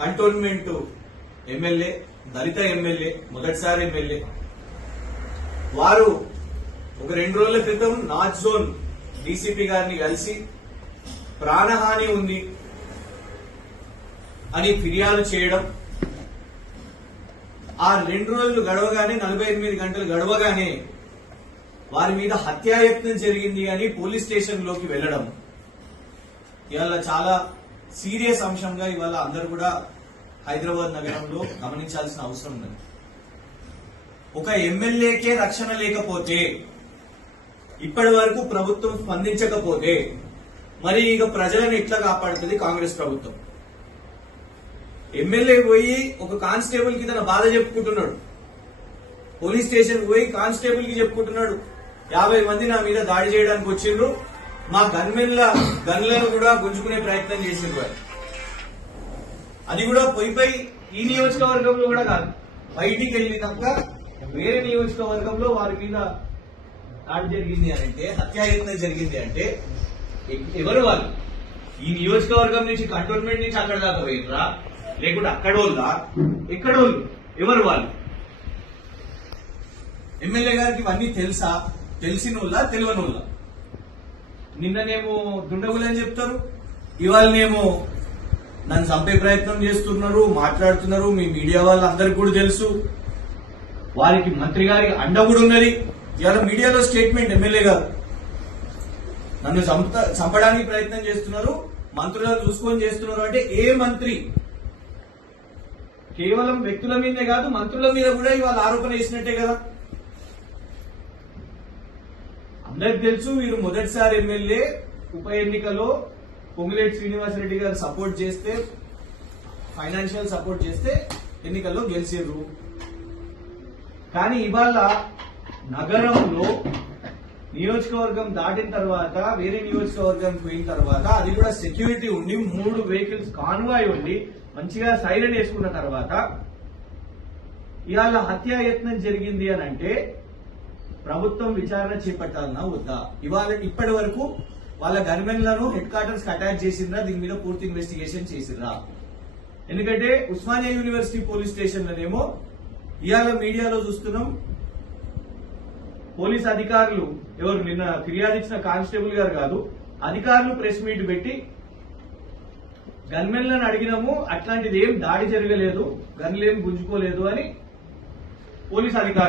Cantonment MLA, దళిత MLA, మొదటిసారి MLA వారు ఒక 2 రోజుల క్రితం నార్త్ జోన్ డీసీపీ గారిని కలిసి ప్రాణహాని ఉంది అని ఫిర్యాదు చేయడం, ఆ 2 రోజులు గడవగానే 48 గంటలు గడవగానే వారి మీద హత్యాయత్నం జరిగింది అని పోలీస్ స్టేషన్ లోకి వెళ్లడం ఇవాళ చాలా సీరియస్ అంశంగా ఇవాళ అందరూ కూడా హైదరాబాద్ నగరంలో గమనించాల్సిన అవసరం ఉంది. ఒక ఎమ్మెల్యేకే రక్షణ లేకపోతే, ఇప్పటి వరకు ప్రభుత్వం స్పందించకపోతే మరి ఇక ప్రజలను ఎట్లా కాపాడుతుంది కాంగ్రెస్ ప్రభుత్వం? ఎమ్మెల్యే పోయి ఒక కానిస్టేబుల్ కి తన బాధ చెప్పుకుంటున్నాడు, పోలీస్ స్టేషన్ పోయి కానిస్టేబుల్ కి చెప్పుకుంటున్నాడు, 50 మంది నా మీద దాడి చేయడానికి వచ్చిండ్రు, మా గన్లను కూడా గుంజుకునే ప్రయత్నం చేసిండ్రు. అది కూడా పోయి ఈ నియోజకవర్గంలో కూడా కాదు, బయటికి వెళ్ళినాక వేరే నియోజకవర్గంలో వారి మీద దాడి జరిగింది అని అంటే, హత్యాయత్నం జరిగింది అంటే ఎవరు వాళ్ళు? ఈ నియోజకవర్గం నుంచి కంటోన్మెంట్ నుంచి అక్కడ దాకా పోయినరా, లేకుంటే అక్కడోళ్ళా, ఎక్కడోళ్ళు, ఎవరు వాళ్ళు? ఎమ్మెల్యే గారికి ఇవన్నీ తెలుసా? తెలిసినోళ్ళా, తెలియనోళ్ళా? నిన్ననేమో దుండగులని చెప్తారు, ఇవాళనేమో నన్ను చంపే ప్రయత్నం చేస్తున్నారు, మాట్లాడుతున్నారు. మీ మీడియా వాళ్ళందరికీ కూడా తెలుసు, వారికి మంత్రి గారికి అండ కూడా ఉన్నది. ఇవాళ మీడియాలో స్టేట్మెంట్ ఎమ్మెల్యే గారు నన్ను చంపడానికి ప్రయత్నం చేస్తున్నారు, మంత్రులను చూసుకొని చేస్తున్నారు అంటే ఏ మంత్రి? కేవలం వ్యక్తుల మీదే కాదు, మంత్రుల మీద కూడా ఇవాళ ఆరోపణ చేసినట్టే కదా. అందరికి తెలుసు, వీరు మొదటిసారి ఎమ్మెల్యే, ఉప ఎన్నికలో పొంగులేటి శ్రీనివాసరెడ్డి గారు సపోర్ట్ చేస్తే, ఫైనాన్షియల్ సపోర్ట్ చేస్తే ఎన్నికల్లో గెలిచారు. కానీ ఇవాళ నగరంలో నియోజకవర్గం దాటిన తర్వాత, వేరే నియోజకవర్గం పోయిన తర్వాత, అది కూడా సెక్యూరిటీ ఉండి 3 వెహికల్స్ కాన్వాయ్ ఉండి మంచిగా సైరన్ వేసుకున్న తర్వాత ఇవాళ హత్యాయత్నం జరిగింది అని అంటే ప్రభుత్వం విచారణ చేపట్టాలన్నా వద్దా? ఇప్పటి వరకు వాళ్ళ గన్మెన్లను హెడ్ క్వార్టర్స్ కి అటాచ్ చేసిండ్రా? దీని మీద పూర్తి ఇన్వెస్టిగేషన్ చేసిండ్రా? ఎందుకంటే ఉస్మానియా యూనివర్సిటీ పోలీస్ స్టేషన్ లోనేమో ఇవాళ మీడియాలో చూస్తున్నాం, పోలీస్ అధికారులు, ఎవరు నిన్న ఫిర్యాదు ఇచ్చిన కానిస్టేబుల్ గారు కాదు, అధికారులు ప్రెస్ మీట్ పెట్టి గన్మెన్లను అడిగినాము, అట్లాంటిది ఏం దాడి జరగలేదు, గన్లేం గుంజుకోలేదు అని పోలీస్ అధికారులు